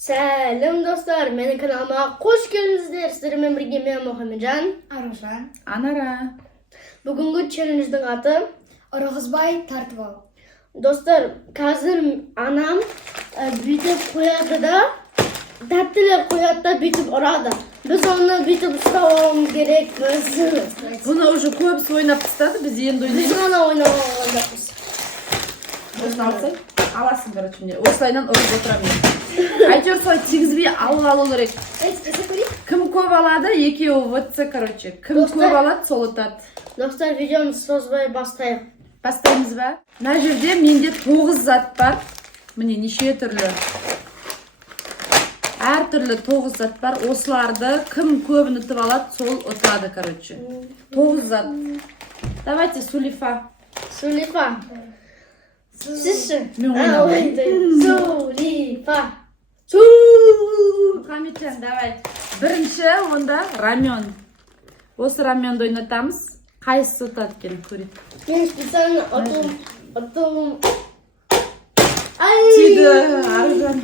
Selam dostlar, mening kanalıma hoş geldinizler. Sizlerle birge men Muhamedjan, Aruşan, Anara. Bugungi challenge'ning ati Irg'izbay tartib ol. Dostlar, hozir anam bitib qo'yadi-da, dattilar qo'yadi-da, bitib uradi. Biz uni bitib ustavamiz kerakmiz. Buni уже ko'psi o'ynab tashladi, biz endi Biz o'ynaymiz. mana o'ynayapmiz. Osini olsang, alasan, короче, meni. Oslaydan urib o'tiraman. Aytyor soy tegizbey alib olу kerak. Kim ko'p oladi, ikkovi o'tsa, короче. Kim ko'p oladi, sol o'tadi. Dostlar, videomizni sozbay boshlaylik. Bastaymizba. Mana yerda menda 9 zat bor. Mine necha turli. Har turli 9 zat bor. Oslarni kim ko'pini yutib oladi, sol o'tadi, короче. 9 zat. Давайте Сулифа. Sulifa. Sizchi? Men o'ynamayman. Sulifa. Muhamedjan, давай. Birinchi onda ramyon. O'sha ramyonni o'ynatamiz. Qaysi o'tadi ekan ko'ring. Men bilsam otim. Ay! Tidi, Arjan.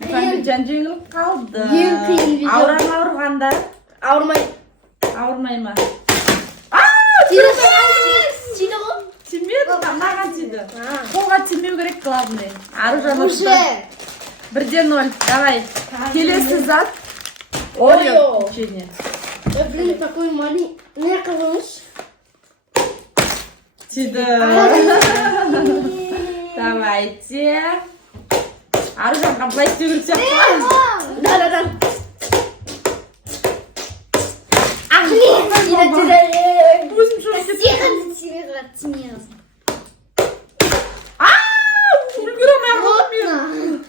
Muhamedjan jengilib qoldi. Eng qiyin video. Avurganda, Ауырмай. avurmayman. Тиді ғой? Тимеді, маған тиді. Қолға тимеу керек, главный. Аружан Уже. ұтты. 1-0. Давай. Келесі зат. Орео печенье. Блин, такой маленький. Не қалыш. Тиді. Давайте. Аружанға былай істеу керек сияқты. Да. Өзім шошып Тимиров. үлгермей қалдым.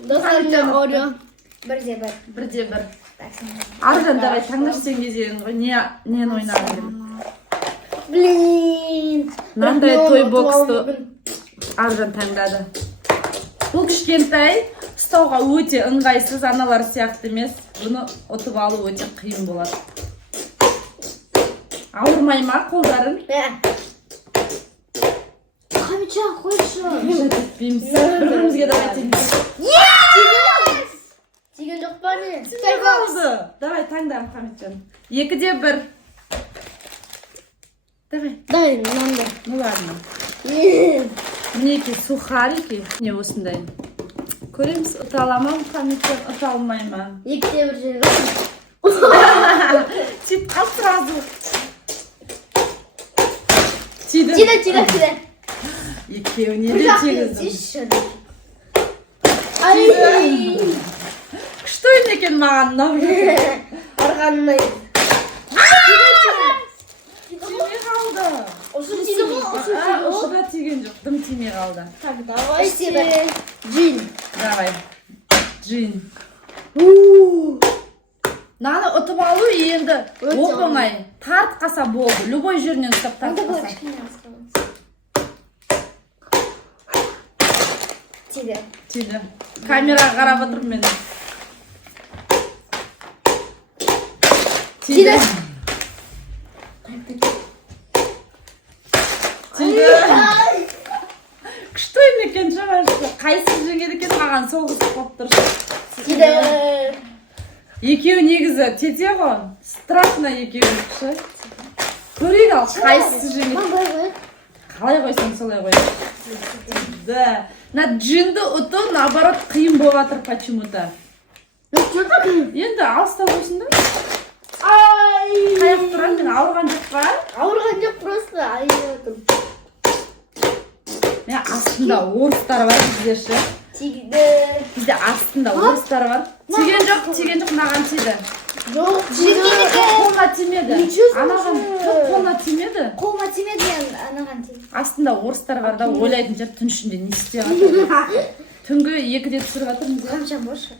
Достар, мен Орео. Бірде бір. 1-1. Аружан, давай таңдаш сен кезегің ғой. Нені ойнадың? Блин. Мынандай той боксты Аружан таңдады. Бұл кішкентай, ұстауға өте ыңғайсыз, аналар сияқты емес. Бұны ұтып алу өте қиын болады. Ауырмай ма қолдарың? Мұхамеджан, қойшы. Жетпейміз. Бір-бірімізге давай теңіз. Тиген жоқ па не? Қалды. Давай таңда, Мұхамеджан. 2-1. Давай. Дай, мынандай. Ну ладно. Мінеки сухарики. Не осындай. Көреміз, ұта ала ма Мұхамеджан, ұта алмай ма? 2-1 жеңіл. Тиіп қалып сразу. Тиді. Тиді. Екеуіне де тегіздім. Ай! Күшті ойын екен маған мынау. Арғаннай. Тимей қалды. Осы тиді ғой? Осыда тиген жоқ, дым тимей қалды. Так, давайте. Джин. Давай. Джин. Наны ұтып алу енді оп-оңай. Тартқаса болды. Любой жерінен ұстап тартқаса. Тиді. Камераға қарап отырып мен. Тиді. Күшті ойын екен шығаршы. Қайсы жеңеді екен маған соғысып қойып тұр. Тиді. Екеуі негізі тете ғой. Страшно екеуі күші. Көрейік ал, қайсысы жеңеді. Қалай қойсаң солай қой. Да. На джинді ұту, наоборот, қиын болатыр почему-то. Енді алыстау болсын да. Ай! Қаяқ тұрам, мен ауырған жоқ па? Ауырған жоқ, просто айырдым. Мен астында орыстар бар бізде ше. Тиді. Бізде астында орыстар бар. Тиген жоқ, маған тиді. Жоқ, Қолға тимеді. Анаған қолға тимеді. Қолыма тимеді, анаған тимеді. Астында орыстар бар да, ойлайтын жер түн ішінде не істеп жатыр. Түнгі 2-де түсіріп жатырмыз. Мұхамеджан, бошы.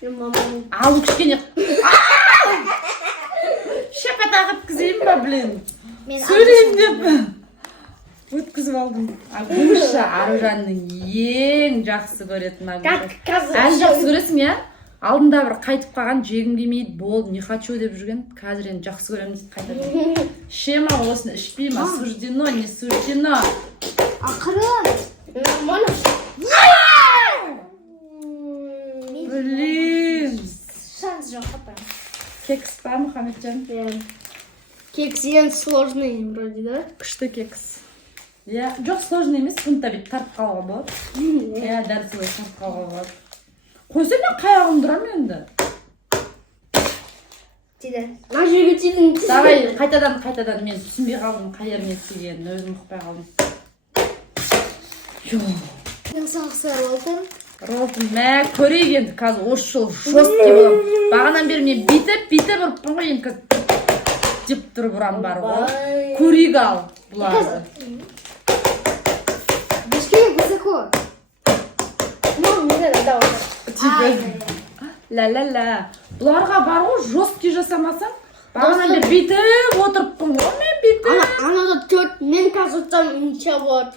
Мен маманың. Алу кішкене. Шапат ағып кізейім ба, блин. Сөйлейім деп. Өткізіп алдым. Гүміші Аружанның ең жақсы көретін Агүші. Әлі жақсы көресің, я? Алдында бір қайтып қалған, жегім келмейді, болды, не хочу деп жүрген, қазір енді жақсы көремін дейді қайтады. Іше ма осыны, ішпей ма, суждено, не суждено. Ақыры. Нормально. Блин. Шанс жоқ папа. Кекс па, Мұхаммеджан? Кекс ең сложный вроде, да? Күшті кекс. Иә, жоқ сложный емес, сыныпта бүйтіп тартып қалуға болады. Иә, дәл солай тартып қалуға болады. Қойса мен қаяғым тұрамын енді. Тиді. Ана жерге тидім. Давай, қайтадан мен түсінбей қалдым, қай жеріне тигенін, өзім ұқпай қалдым. Денсаулықсыз болсын. Ролтын, мә, көрейік енді, қазір осы жол жесткий болам. Бағанан бері мен бүйтіп ұрыппын ғой, енді деп тұрып ұрам бар ғой. Көрейік ал бұларды. Бешкеге высоко. Ну, не надо, давай. Ла-ла-ла. Бұларға бар ғой, жесткий жасамасам, бағанан бері бүйтіп отырыппын ғой, мен бүйтіп. Анада 4, мен қазір ұтсам ниче болады.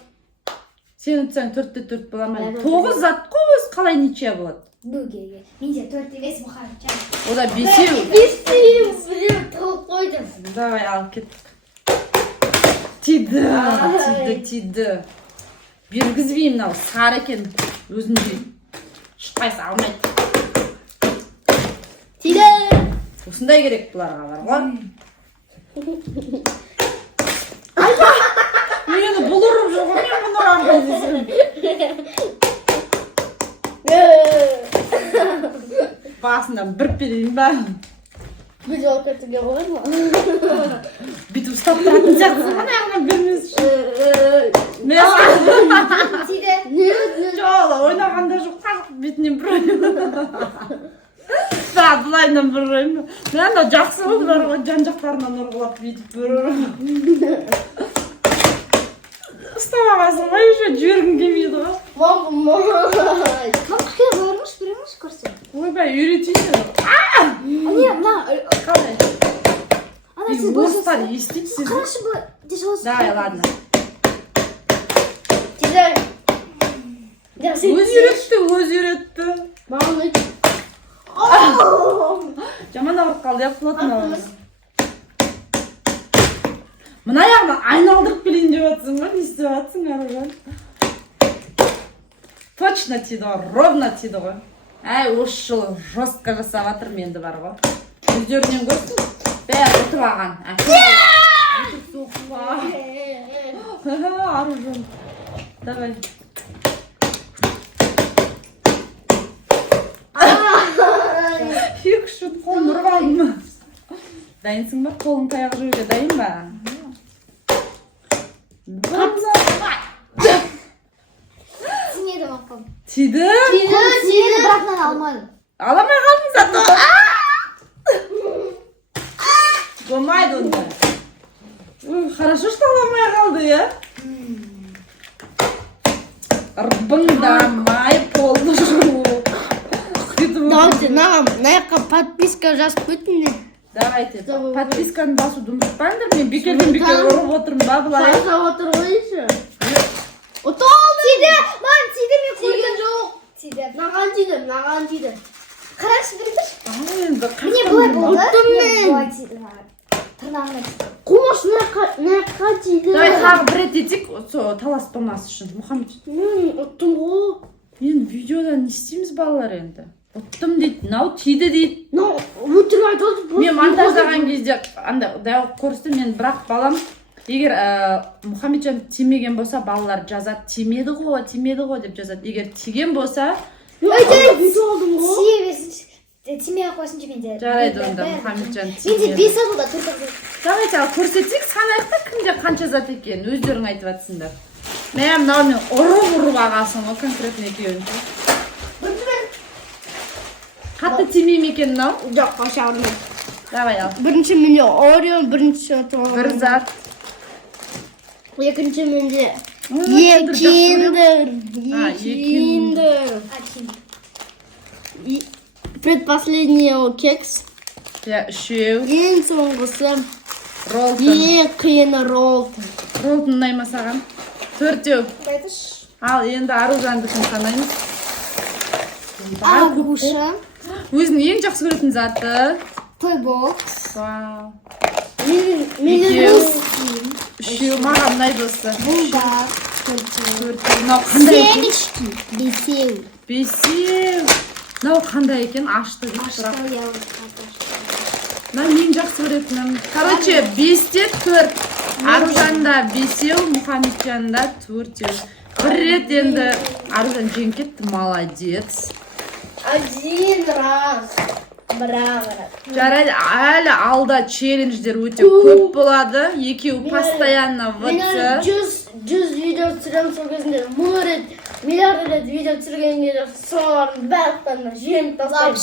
Сен ұтсаң 4-те 4 бола ма? 9 зат қой, өзі қалай ниче болады? Бөгеге. Менде 4 емес Мұхаммеджан. Ода 5-еу. Бестейім, білем, тығып қойдым. Давай, ал кеттік. Тиді. Бергізбеймін ау, сары екен, өзін берейін. Шықпайсы алмайды. Тиді! Осындай керек бұларға бар ғой. Мені бұл ұрып жоқ, мен бұны ұрам қайдесін. Басынан бір перейін ба? Біз ол кәтіге қойын ба? Бүйтіп ұстап тұратын жақсы ғана ағынан бермес үшін. Тиді. Жоқ, ойнағанда жоқ, қажық бетінен бір ойын. Бұлайынан бір ойын. Мен да жақсы ғой, бұлар ғой, жан-жақтарынан ұрғылап бүйтіп бір ойын. Ұстамағасын ғой, еще жібергім келмейді ғой. Мама. Қаққе бармыш, біреміш көрсе. Ойбай, үйретейін. Не, мына. Қалай? Ана И сіз орыстар естейді сіз. Қарашы бұл дешевосы. Давай, ладно. Тиді. Өз үйретті. Маған өт. Жаман ауырып қалды, я құлатын ауырды. Мына аяғынан айналдырып келейін деп жатсың ғой, не істеп жатсың аружан? Точно тиді ғой, ровно тиді ғой. Әй, осы жылы жестко жасап жатыр менді бар ғой. Өздерінен көрсін, бәрі ұтып алған. Аружан. Давай. Екі шут қолын ұрып алдым ба? Дайынсың ба? Қолын таяқ жүруге дайын ба? Тимеді мақпам. Тиді? Тимеді, бірақ мен алмадым. Аламай қалдың зато. Болмайды онда. Хорошо, что аламай қалды, я? Ырбыңдамай қолды жуып. Давайте, маған мына подписка жазып өтіңдер. Давайте, подписканы басуды ұмытпаңдар, мен бекерден ұрып отырмын ба бұлай? Саша отыр ғой еще. Ұтылды! Тиді! Маған тиді, мен көрдім. Тиген жоқ. Тиді. Маған тиді. Қарашы бірдір. Енді Міне бұлай болды. Ұттым мен. Бұлай тиді. Тырнағына тиді. Қумаш мына тиді. давай тағы бір рет етейік, таласпамас үшін. Мұхаммед. Ұттым ғой. Енді видеода не істейміз балалар енді? Ұттым дейді, мынау тиді дейді. Өтірік айтып Мен монтаждаған кезде дәу көрсетті, мен бірақ балам егер Мұхаммеджан тимеген болса, балалар жазады, тимеді ғой деп жазады. Егер тиген болса, Тимей қойсын менде. жарайды онда Мұхаммеджан Менде тимеді. 5 алуда 4 алуда. Давайте ал көрсетсек, санайық та кімде қанша зат екен, өздерің айтып жатсыңдар. Мә, мынау мен ұрып ағасың ғой, конкретно екеуін. Қатты тимей ме екен мынау? жоқ, қаша ұрмай. Давай ал. Бірінші менде Орео, бірінші отыр. Бір зат. Екінші менде Киндер. Киндер. Предпоследний кекс. Үшеу. Ең соңғысы Ролтон. ең қиыны ролтон. Ролтон ұнай саған? 4-еу. Айтыш. Ал енді Аружандікін санаймыз. Агуша. Өзінің ең жақсы көретін заты. Тойбокс. Вау. Екеу. Үшеу маған ұнайды осы. Булдар. 4-еу. Мынау қандай екен? Семечки. Бесеу. 5-еу. Мынау қандай екен? Ашты деп сұрақ. Мына мен жақсы көретінім. Короче, 5-те 4. Аружанда 5-еу, Мұхамеджанда 4-еу. Бір рет енді Аружан жеңіп кетті, молодец. 1 раз. Браво. Жарайды, әлі алда челлендждер өте көп болады. Екеуі постоянно Мен ватса. 100 видео түсірем, сол кезінде 1000 рет, миллиард рет видео түсірген кезде солардың барлықтарына жеңіп тастаймын.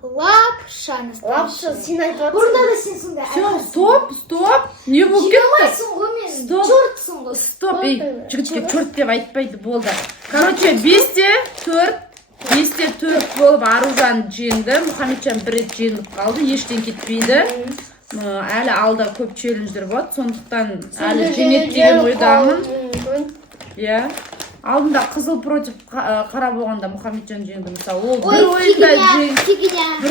Лапша. Лапша, сен айтып Бұрында отырсың. да сен сондай. Все, стоп. Не болып кетті? Жиылмайсың ғой мен. Стоп. Чортсың ғой. Стоп, жігітке 4 деп айтпайды, болды. Короче, 5-те 4. 5-те 4 болып Аружан жеңді. Мұхамеджан бір рет жеңіп қалды, ештен кетпейді. Әлі алда көп челлендждер болады, сондықтан әлі жеңеді деген ойдамын. Иә. Алдында қызыл против қара болғанда Мұхамеджан жеңді, мысалы. Ол бір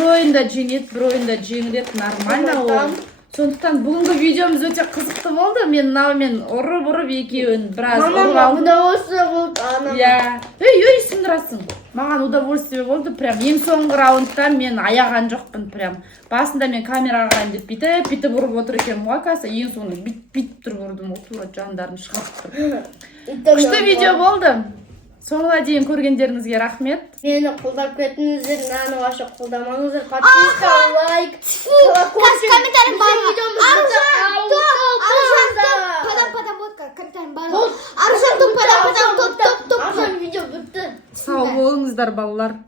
ойында жеңеді, бір ойында жеңіледі, нормально ол. Сондықтан бүгінгі видеомыз өте қызықты болды. Мен мынаумен ұрып екеуін біраз ұрып алдым. Удовольствие болды, анам. Иә. Ей, сындырасың. Маған удовольствие болды. Прям ең соңғы раундта мен аяған жоқпын. Прям басында мен камераға қарайын деп бүйтіп ұрып отыр екенмін ғой, оказывается. Ең соңында бүйтіп тұрып ұрдым, тура жандарын шығарып тұрып. Күшті видео болды. Соңына дейін көргендеріңізге рахмет. Мені қолдап кетіңіздер, наны ваша қолдамаңыздар. Подписка, лайк, комментарий бар. Аружан топ, топ. Аружан видео бітті. Сау болыңыздар, балалар.